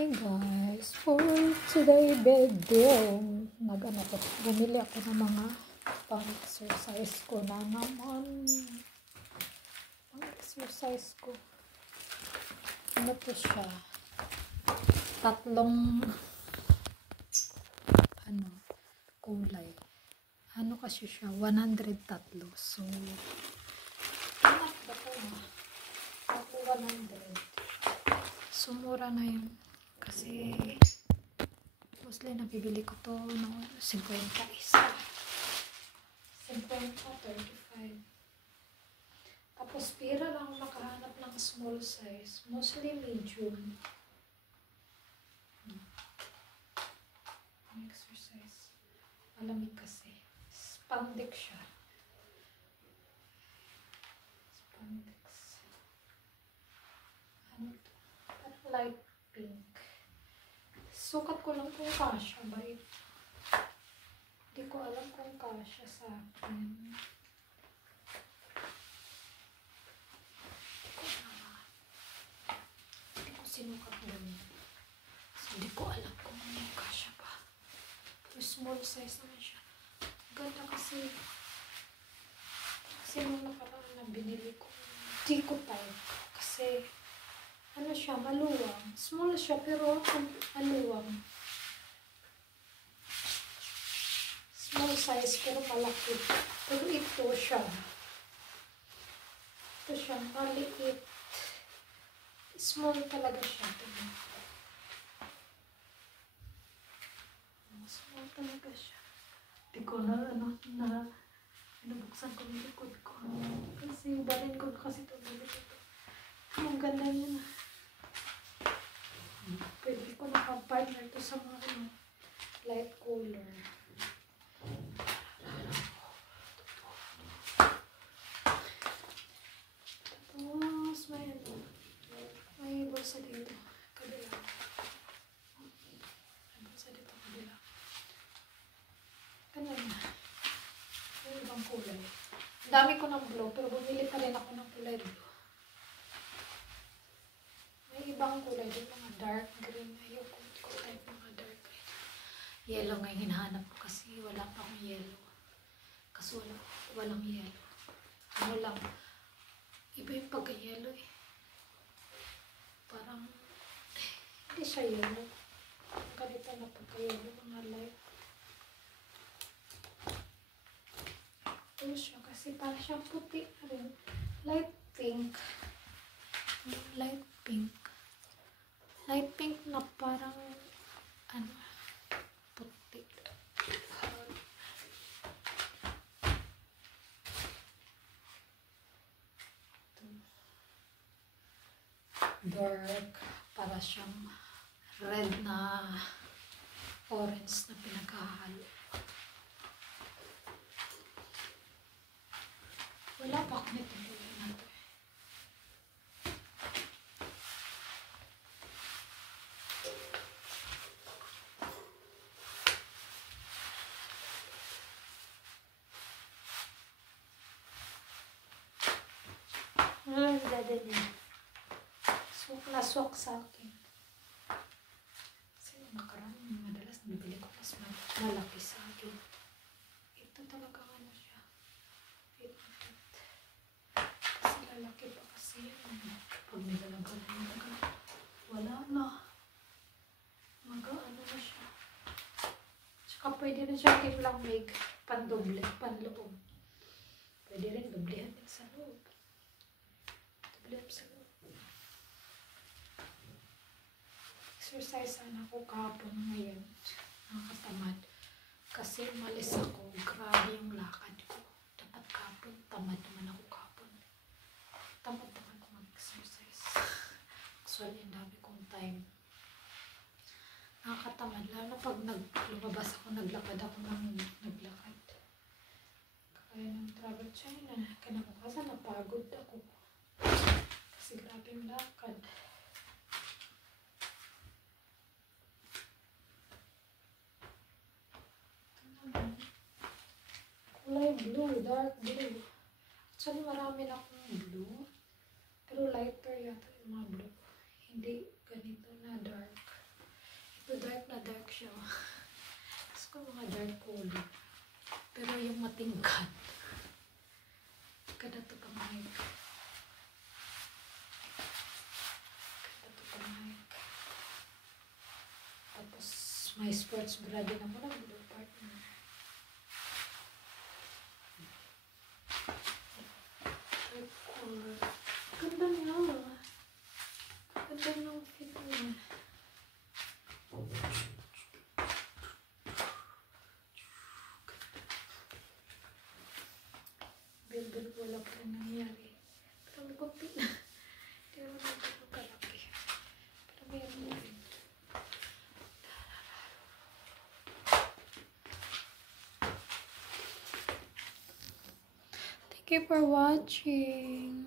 Hey guys, for today video, bumili ako ng mga pang-exercise ko na naman. Pang-exercise ko. Ano to siya? Tatlong kulay. Ano kasi siya? 103. So, ano ba ito na? Tatlo 100. So, mura na yun. Kasi, mostly nabibili ko to no, 50 isa. 50, 35. Tapos, pira lang ako makahanap ng small size. Mostly medium. Exercise. Malamig kasi. Spandex siya. Spandex. Ano to? Light pink. Sukat ko lang kung kasya ba ito. Hindi ko alam kung kasya sa akin. Hindi ko sinukat doon. So, hindi ko alam kung may kasya pa. Pero small size naman siya. Ganda kasi. Kasi nung nakaraan na binili ko, hindi ko type. Kasi ano siya, maluwang. Small siya, pero maluwang. Small size, pero malaki. Pero ito siya. Ito siya, maliit. Small talaga siya. Small talaga siya. Hindi ko na binubuksan ko yung likod ko. Kasi balin ko kasi ito. Ang ganda niya na. Pwede ko naka-partner ito sa mga light color. Tapos may bulsa dito. Kabila. May bulsa dito kabila. Ganun na. May ibang kulay. Ang dami ko ng blue, pero bumili pa rin ako ng kulay blue. May ibang kulay din, mga dark green. Ayoko ko type mga dark green. Yellow nga yung hinahanap ko kasi wala pa akong yellow. Kasi walang yellow. Ano lang, iba yung pagka-yellow eh. Parang, hindi siya yellow. Ganito na pagka-yellow, mga light. Ito siya kasi parang siyang puti na rin. Light pink. Light pink. Light pink na parang puti. Dark. Para siyang red na orange na pinagkahalo. Wala pa ako nito kulay na ito. Ganda niya. Naswak sa akin. Kasi nakaraan, madalas nabili ko mas malaki sa akin. Ito talaga ano siya. Fit. Kasi lalaki pa kasi yun. Pag nilalagan na wala na. Mag-ano na siya. Tsaka pwede na siya lang make pandoble, panloob. Pwede rin doblehan din sa loob. Doblehan sa loob. Exercise sana ako kahapon ngayon. Nakatamad. Kasi umalis ako. Grabe yung lakad ko. Dapat kahapon. Tamad naman ako kahapon. Tamad naman ako mag-exercise. Actually, ang dami kong time. Nakakatamad. Lalo pag lumabas ako, naglakad ako ng naglakad. Kaya ng travel China. Kinabukasan, napagod ako. Kasi grabe yung lakad. Kulay blue, dark blue. Actually, marami na akong blue. Pero lighter yata yung mga blue. Hindi ganito na dark. mga dark color. Pero yung matingkad. Kada to pamahig. Kada to pamahig. Tapos may sports bra din ako na blue partner. Dark color. Ganda niya. Ganda ng fit niya. Velvet wala pa rin nangyari. Pero may konti na. Hindi naman natin kalaki. Pero mayroon na rin. Thank you for watching.